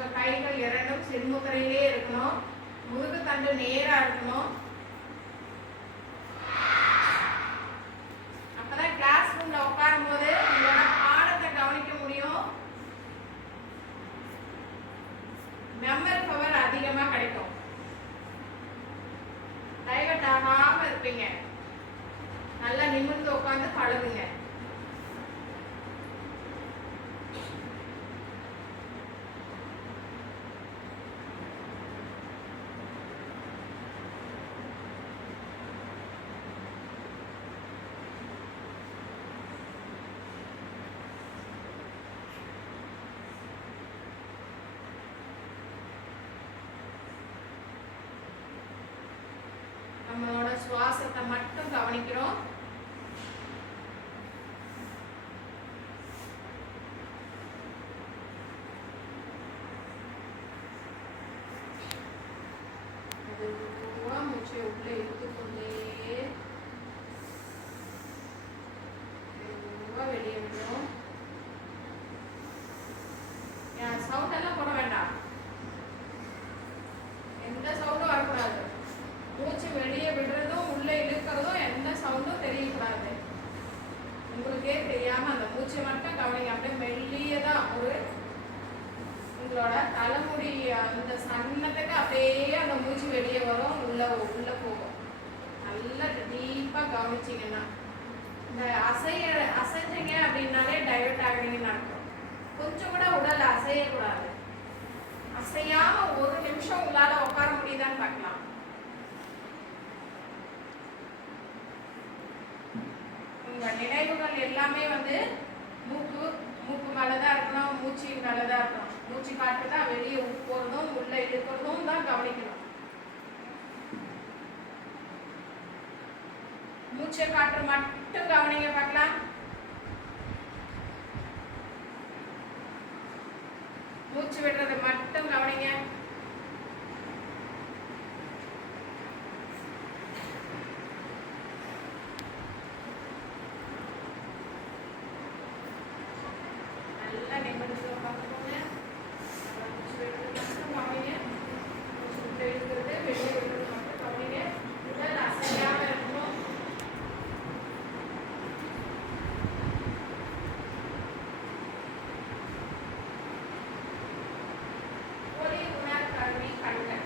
உங்கள் கைகள் இரண்டும் சிறுமுத்திரையிலே இருக்கணும். முதுகு தண்டு நேராக இருக்கணும். அப்பதான் கிளாஸ் ரூம்ல உட்காரும் போது உங்களோட பாடத்தை கவனிக்க முடியும். மெமரி பவர் அதிகமா கிடைக்கும். டைவர்ட் ஆகாம இருப்பீங்க. நல்லா நிமிர்ந்து உட்காந்து பழகுங்க. நம்மளோட சுவாசத்தை மட்டும் கவனிக்கிறோம். மூச்சை உள்ளே இழுத்துக்கொண்டே வெளியே விடுறோம். சவுண்ட் எல்லாம் போட வேண்டாம். எந்த சவுண்டும் வரக்கூடாது. மூச்சு வெளியே விடுறதும் உள்ளே இழுக்கிறதும் எந்த சவுண்டும் தெரியக்கூடாது. உங்களுக்கே தெரியாம அந்த மூச்சை மட்டும் கவனிங்க. அப்படியே மெல்லியதான் ஒரு உங்களோட தலைமுடி அந்த சன்னத்துக்கு அப்படியே அந்த மூச்சு வெளியே வரும், உள்ள போகும். நல்லா டீப்பா கவனிச்சிங்கன்னா இந்த அசைஞ்சீங்க அப்படின்னாலே டைவர்ட் ஆகுறீங்கன்னு அர்த்தம். கொஞ்சம் கூட உடல் அசையக்கூடாது. அசையாம ஒரு நிமிஷம் உங்களால உட்கார முடியுதான்னு பார்க்கலாம். உங்க நினைவுகள் எல்லாமே மூக்கு மேலதான் இருக்கணும், மூச்சு மேலதான் இருக்கணும். மூச்சு காட்டுதான் வெளியே போறதும் உள்ள இழுக்கிறதும் தான் கவனிக்கணும். மூச்சை காற்று மட்டும் கவனிங்க பார்க்கலாம். மூச்சு விடுறது மட்டும் கவனிங்க. நல்லா நிமிர்ந்து பார்த்துக்கோங்க. மூச்சு விடுறது மட்டும் கவனிங்க. மூச்சு விட்டு இழுக்கிறது வெளியே விடுறது மட்டும் கவனிங்க. உடல் அசையாம இருக்கணும். ஒளி உணர் கருவி கண்கள்.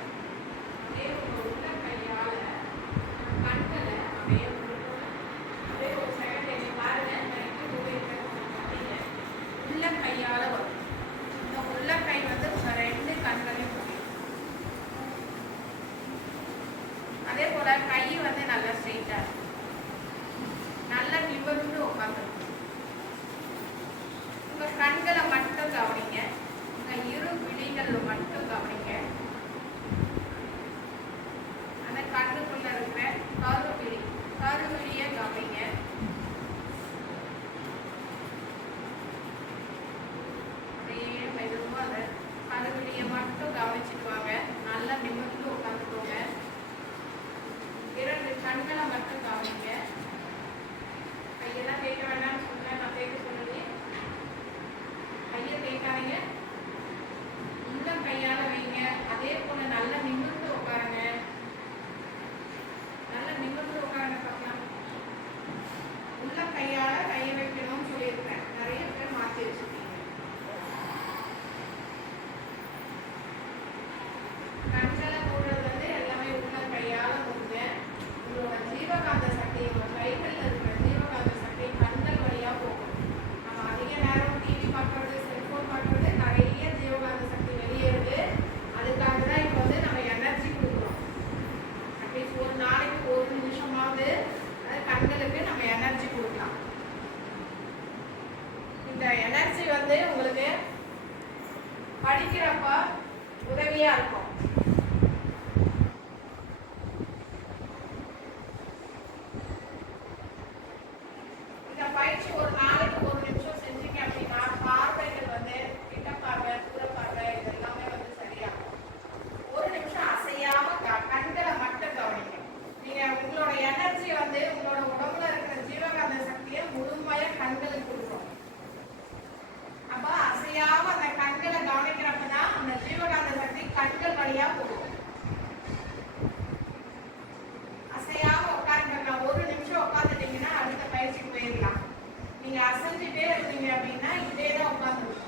அதே உங்க உள்ள கையால கண்களை அப்படியே அதே ஒரு செகண்ட் என்னை பாருங்க. உள்ள கையால வரும். இந்த உள்ள கை உங்க ரெண்டு கண்களையும் முடியும். அதே போல கை நல்லா ஸ்ட்ரெயிட்டா நல்லா நிமிர்ந்து உட்காந்துருக்கும். உங்க கண்களை மட்டும் கவனிங்க. உங்க இரு விழிகள் மட்டும் கவனிங்க. அந்த கண்ணுக்குள்ள இருக்கிற கருவிழிய கவனிங்க. மெதுவா அந்த கருவிழிய மட்டும் கவனிச்சுட்டு வாங்க. நல்லா நிமிர்ந்து உட்காந்துக்கோங்க. இரண்டு கண்களை மட்டும் கவனிங்க. கையெல்லாம் தேய்க்க வேண்டாம்னு சொன்னேன். நான் தேய்க்க சொன்னது கையை தேய்க்காதீங்க. உள்ள கையால வைங்க. அதே போல நல்லா நிமிர்ந்து உட்காருங்க. நல்லா நிமிர்ந்து உட்காருங்க பார்க்கலாம். உள்ள கையால கையை வைக்கணும்னு சொல்லியிருக்கேன். நிறைய பேர் மாற்றி வச்சுருக்கீங்க. கண்களை மூடுறது எல்லாமே உள்ள கையால மூடுங்க. உங்களோட ஜீவகாந்த சக்தி உங்க கைகளில் இருக்கிற ஜீவகாந்த சக்தி கண்கள் வழியா போகும். நம்ம அதிக நேரம் டிவி பார்க்கறது, செல்போன் பார்க்கறது, நிறைய ஜீவகாந்த சக்தி வெளியேறுது. அதுக்காக தான் இப்போ நம்ம எனர்ஜி கொடுக்குறோம். அட்லீஸ்ட் ஒரு நாளைக்கு ஒரு நிமிஷமாவது கண்களுக்கு நம்ம எனர்ஜி கொடுக்கலாம். இந்த எனர்ஜி உங்களுக்கு படிக்கிறப்ப உதவியா இருக்கும். இந்த பயிற்சி ஒரு நாளைக்கு ஒரு நிமிஷம் செஞ்சீங்க அப்படின்னா பார்வைகள் கிட்ட பார்வை, தூர பார்வை இதெல்லாமே சரியாகும். ஒரு நிமிஷம் அசையாம கண்களை மட்டும் கவனிங்க. நீங்க உங்களோட எனர்ஜி உங்களோட உடம்புல இருக்கிற ஜீவகாந்த சக்தியை முழுமையா கண்களுக்கு கொடுக்கும். அப்ப அசையாம அந்த கண்களை கவனிக்கிறப்பதான் அந்த வழியா போகும். அசையாம உட்காந்துருக்கலாம். ஒரு நிமிஷம் உட்காந்துட்டீங்கன்னா அடுத்த பயிற்சிக்கு போயிடலாம். நீங்க அசைஞ்சிட்டே இருந்தீங்க அப்படின்னா இதே தான் உட்காந்துருக்கும்.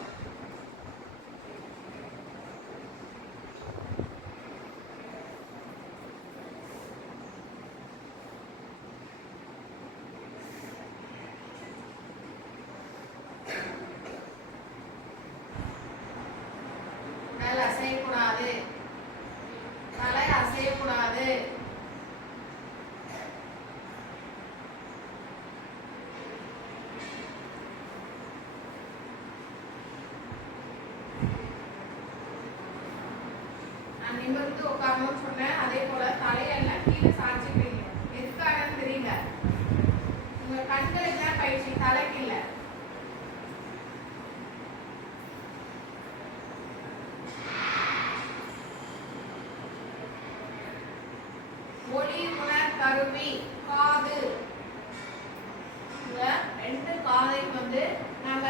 மேல அசையக்கூடாது, தலை அசையக்கூடாது. நான் நிமிர்ந்து உட்காரணும்னு சொன்னேன். அதே போல தலையெல்லாம் கீழே சாய்ச்சிக்கிறீங்க. எதுக்காகன்னு தெரியல. உங்க கண்களுக்கு தான் பயிற்சி, தலைக்கு இல்லை. ஒளி உணர் கருவி காது. இந்த ரெண்டு காதையும் வந்து நம்ம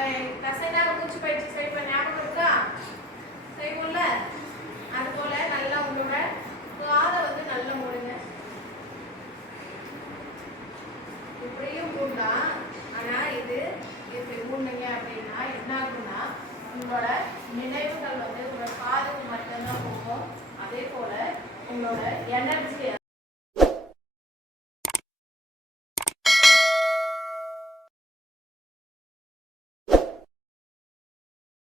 கசைனார மூச்சு பயிற்சி செய்வோம், ஞாபகம் இருக்கா? செய்வோம்ல. அது போல நல்லா உங்களோட காதை வந்து நல்லா மூடுங்க. இப்படியும் மூடலாம். ஆனா இது இப்படி மூடுனீங்க அப்படின்னா என்ன ஆகும்னா உங்களோட நினைவுகள் வந்து உங்களோட காதுக்கு மட்டும்தான் போகும். அதே போல உங்களோட எனர்ஜி